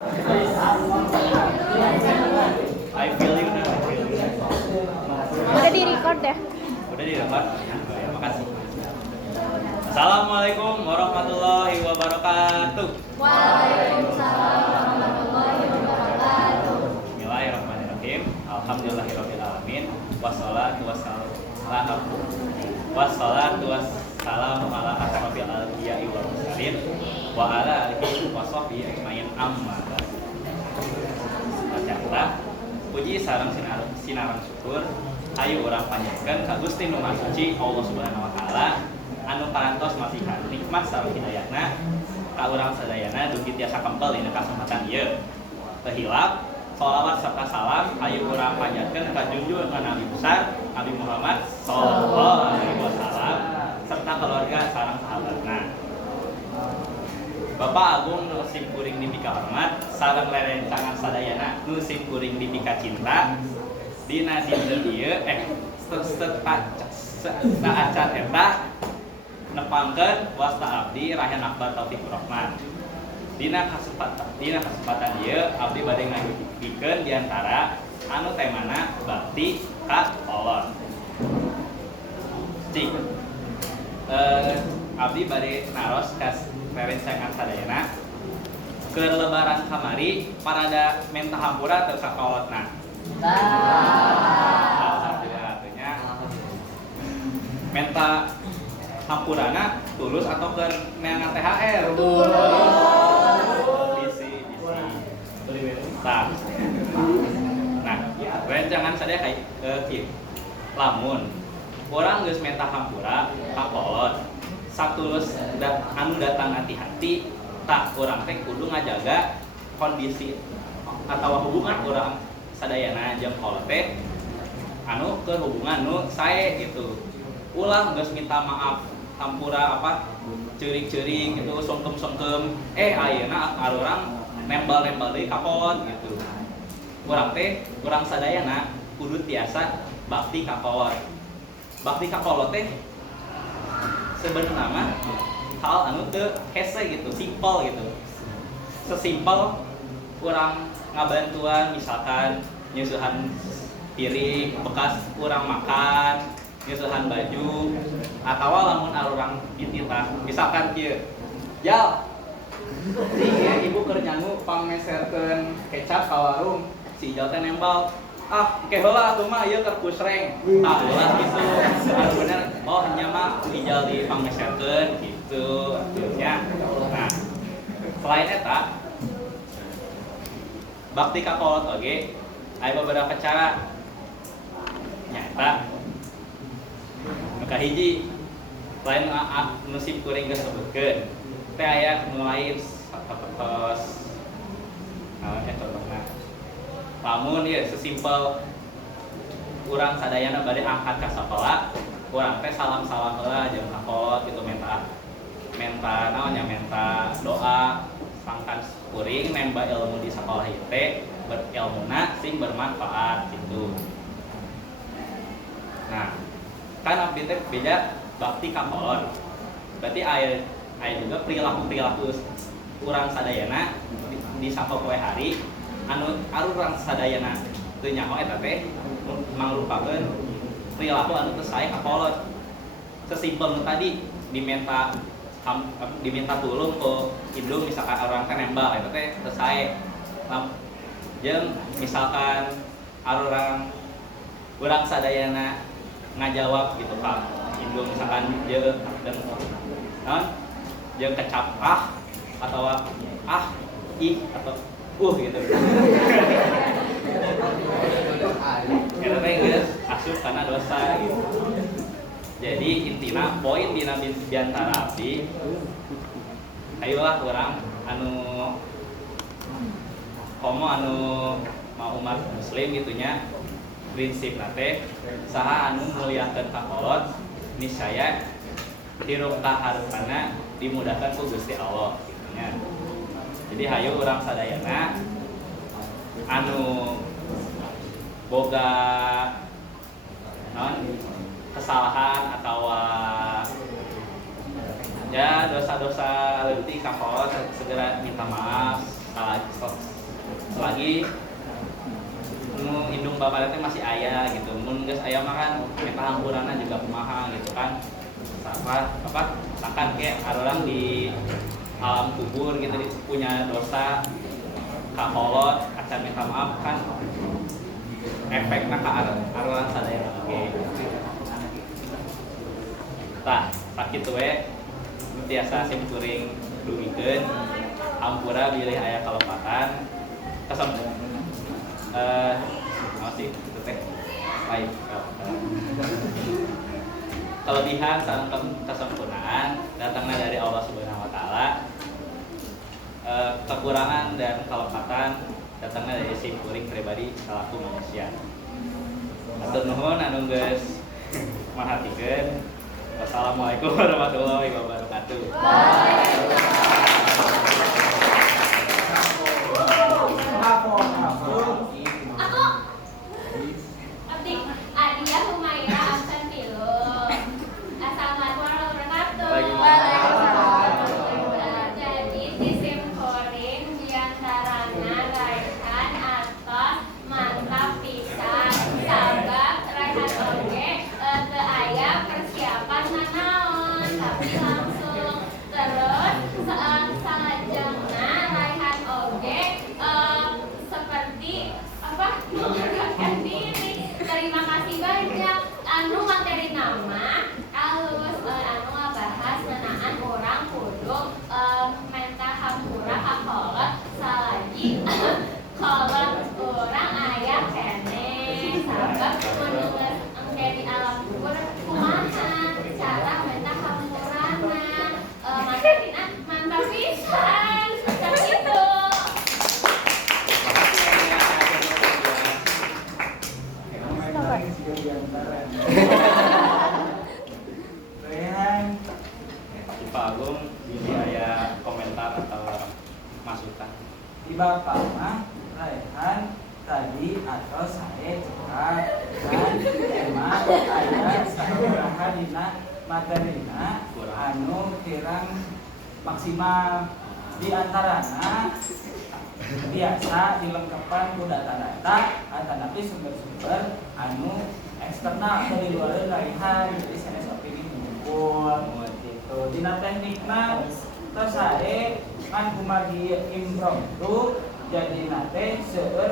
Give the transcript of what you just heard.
I feel you now. Udah di record deh. Udah direkod? Ya, makasih. Assalamualaikum warahmatullahi wabarakatuh. Waalaikumsalam warahmatullahi wabarakatuh. Bismillahirrahmanirrahim. Alhamdulillahirabbil alamin. Wassalatu wassalamu ala asyrofil anbiya'i wal mursalin wa ala alihi wa sahbihi ajmain amma ba'du. Baca puji sareng sinarang syukur ayo urang panjatkeun ka Gusti Nu Maha Suci Allah Subhanahu wa taala anu parantos masihan nikmat sareng hidayahna ka urang sadayana dugi tiasa kempel dina kasempatan ieu. Teu hilap sholawat serta salam ayo urang panjatkeun ka junjungan Nabi besar Nabi Muhammad sallallahu alaihi wasallam serta keluarga sareng sahabatna. Bapak Agung nu sim kuring dipika hormat sareng lerencangan sadayana nu sim kuring dipika cinta dina dinten ieu saacan eta nepangkeun wasta abdi Rahen Akbar Taufik Rahman. Dina kasempatan ieu abdi bade ngagikeun diantara anu temana bakti ka Allah. Cik abdi bade naros kas rerencangan sadayana ke lebaran kamari parada menta hampura teu kakolotna. Alhamdulillah artinya menta hampurana tulus atau ke neangan THR? Tulus. Bisi. Nah, rencangan sadaya kayak kieu. Lamun urang geus menta hampura ka kolot satulus anu datang hati-hati tak urang teh kudu ngajaga kondisi atawa hubungan urang sadayana jeung kolot teh anu ke hubungan nu sae gitu. Ulah geus minta maaf hampura apa ceurik-ceurik gitu songkem-songkem ayeuna urang nembal-nembal deui ka kolot gitu. Urang teh urang sadayana kudu tiasa bakti ka kolot. Bakti ka kolot teh sebenarnya mah hal anu teu hese gitu, simpel gitu. Sesimpel urang ngabantuan misalkan nyusuhan piring bekas urang makan, nyusuhan baju, atawa lamun urang dititah misalkan kieu. Jal. Ieu ibu keur nyangu pangmeserkeun kecap ka warung, si Jal teh nembal. Ke heula atuh mah ieu keur kusreng. Ulah gitu. Anu bener, oh nya mah ijal di pangmeserkeun gitu artinya. Nah, selain eta bakti ka kolot oge aya beberapa cara. Nyata nu kahiji lain musik kuring geus sebutkeun teh aya nu lain sapertos contohna lamun ieu sesimpel urang sadayana bade angkat ka sapola urang teh salam-salam heula jeung ka kolot kitu menta naonnya menta doa sangkan kuring nemba ilmu di sekolah ieu teh berilmuna sing bermanfaat gitu. Nah, kan abdi teh beda bakti ka kolot. Berarti aya juga perilaku urang sadayana di sapopoe hari anu urang sadayana teu nyaho eta teh mangrupakeun perilaku anu teu sae ka kolot. Sesimpel nu tadi diminta tulung ke indung misalkan orang teh nembal eta teh teu sae. Jeung misalkan urang sadayana ngajawab gitu Pak indung misalkan jeung naon jeung kecap atau atau gitu. Eta teh geus asup kana dosa gitu. Jadi intina poin dina diantara abdi ayolah urang anu komo anu mau umat muslim gitunya prinsip nate saha anu muliakeun ka kolot niscaya hirup kaharepana dimudahkan ku Gusti Allah gitunya. Jadi hayu urang sadayana anu boga kesalahan atau ya dosa-dosa leutik ka kolot segera minta maaf selagi nu indung bapak teh masih aya gitu, mun geus aya mah kan eta hampuranna juga kumaha gitu kan. Apa sakan kayak orang di alam kubur gitu punya dosa kakolot acan minta maaf kan efeknya ke arulan sadaya oke. Tah sakit we tiasa sim kuring dugikeun hampura bilih aya kalepatan masih itu teh baik kelebihan sareng kesempurnaan datangnya dari Allah Subhanahu wa taala. Kekurangan dan kelepatan datangnya dari si kuring pribadi selaku manusia. Atur nuhun anu geus marhatikeun. Wassalamualaikum warahmatullahi wabarakatuh. Aku Abdi Adia Humaira absen tilu. Assalamualaikum warahmatullahi wabarakatuh. Jadi sistem koring diantaranya raihan atas mantap pisan sabab raihan oge teu aya persiapan nanaon tapi langsung terus salajengna raihan oge seperti apa mengundurkan diri. Terima kasih banyak anu materi nama alus anu ngabahas ngenaan orang kudu menta hampura kakolot salagi kolot orang aya kene sabab menurut dari alam kubur kumaha cara menta hampurana materina mantap pisan gitu. Pak Agung, ini aya komentar atau masukan? Di bapak mah Raihan tadi atau saya cepat dan emang aya sakumaha dina materina anu kirang maksimal di antarana biasa dilengkapan ku data-data atanapi sumber-sumber anu eksternal dari luar Raihan jadi sanes opini ngumpul gitu dina teknikna tos sae kan kumaha impromptu jadi nate seueur